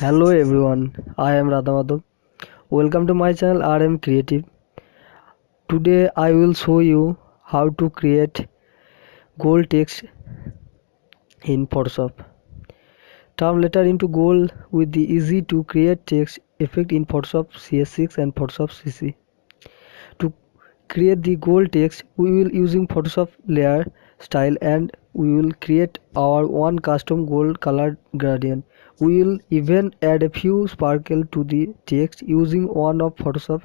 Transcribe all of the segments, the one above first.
Hello everyone, I am Radha Madhav. Welcome to my channel RM Creative. Today I will show you how to create gold text in Photoshop. Turn letter into gold with the easy to create text effect in Photoshop CS6 and Photoshop CC. To create the gold text, we will using Photoshop layer style and we will create our own custom gold color gradient. We will even add a few sparkle to the text using one of Photoshop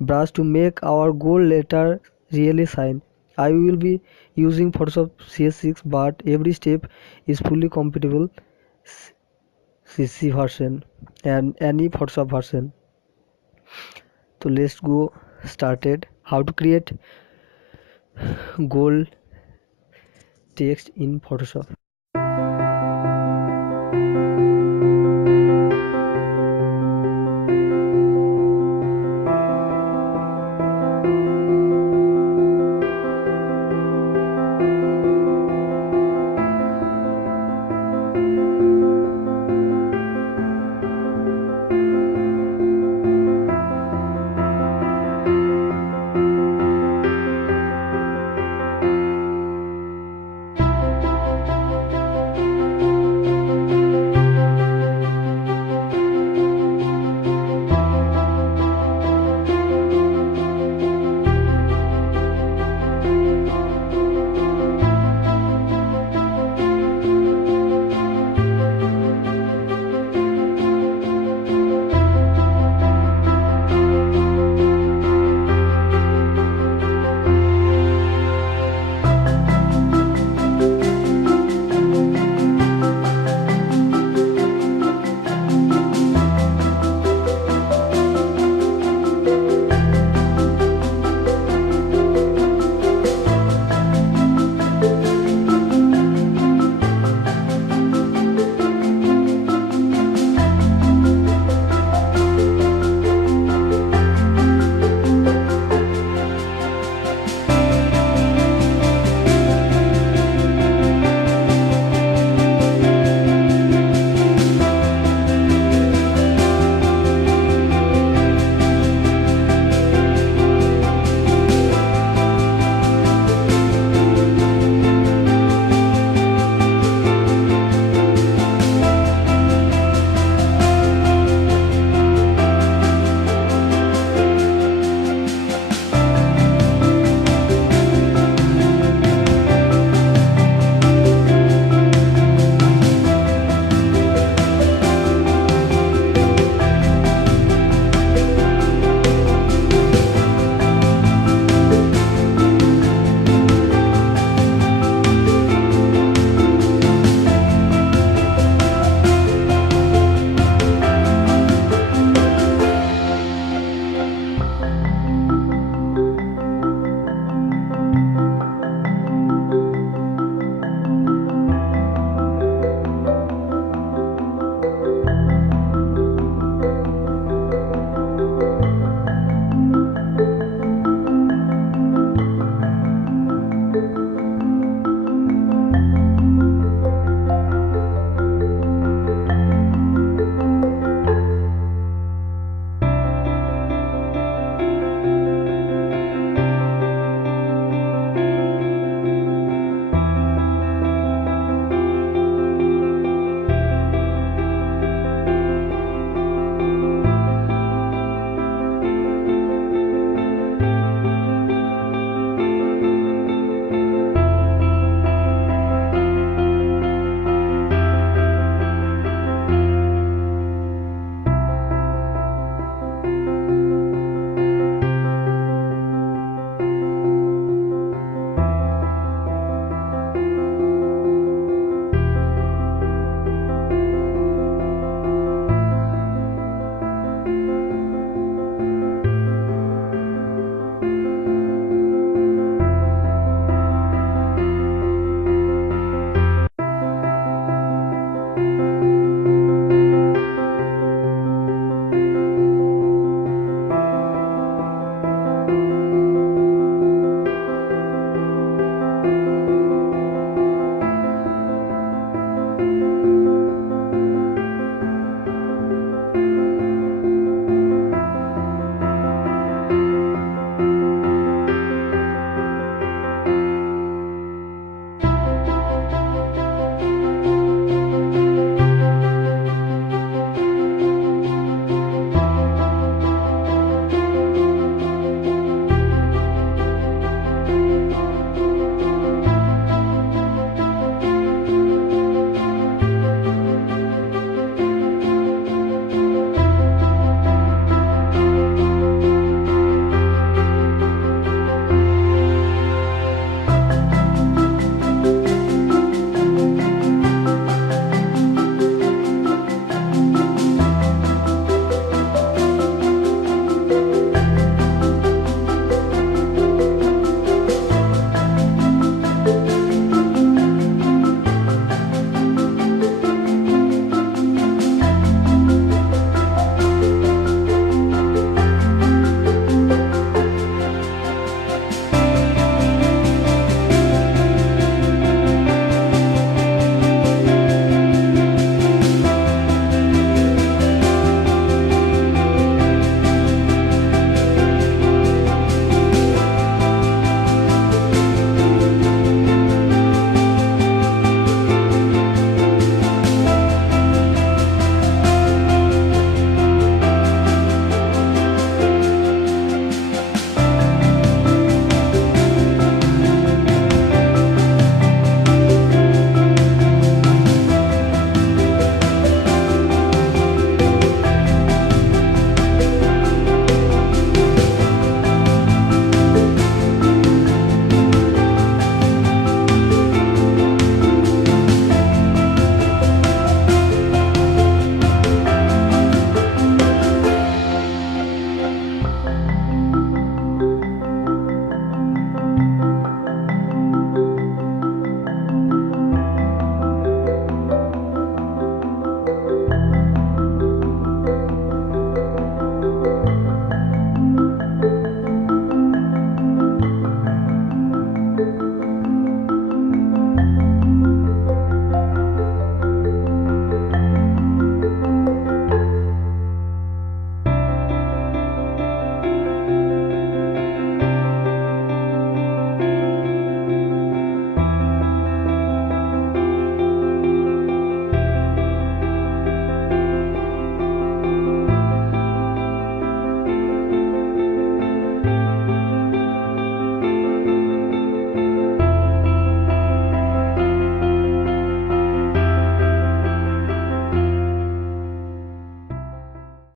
brush to make our gold letter really shine. I will be using Photoshop CS6 but every step is fully compatible CC version and any Photoshop version. So let's go started. How to create gold text in Photoshop.